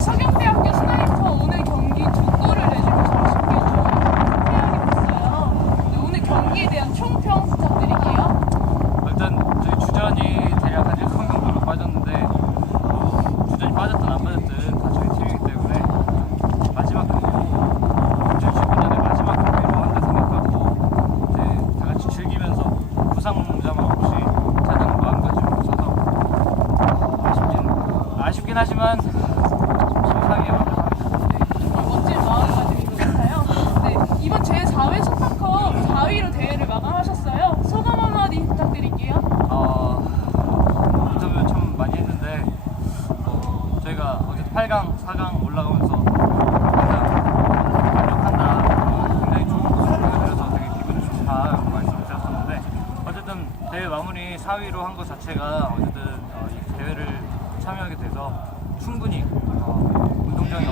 서경대학교 스나이퍼 오늘 경기 두 골을 내주면서 아쉽게 좀 태양이 됐어요. 네, 오늘 경기에 대한 총평 부탁드릴게요. 일단 저희 주전이 대략 한 7명 정도 빠졌는데 어, 주전이 빠졌든 안 빠졌든 다 저희 팀이기 때문에 마지막 경기 저희 주전의 마지막 경기로 한다 생각하고 이제 다 같이 즐기면서 부상 자만 없이 차는 마음가짐으로 쳐서 아쉽긴 하지만 완벽합니다. 정말 멋진 마음가짐인 것 같아요. 네, 이번 제4회 슈퍼컵 4위로 대회를 마감하셨어요. 소감 한마디 부탁드릴게요. 어, 인터뷰 참 많이 했는데 어, 저희가 어제 8강, 4강 올라가면서 항상 어, 굉장히 좋은 모습을 보여드려서 되게 기분이 좋다라고 말씀을 드렸었는데 어쨌든 대회 마무리 4위로 한 것 자체가 어쨌든 어, 이 대회를 참여하게 돼서 충분히 어, 운동장에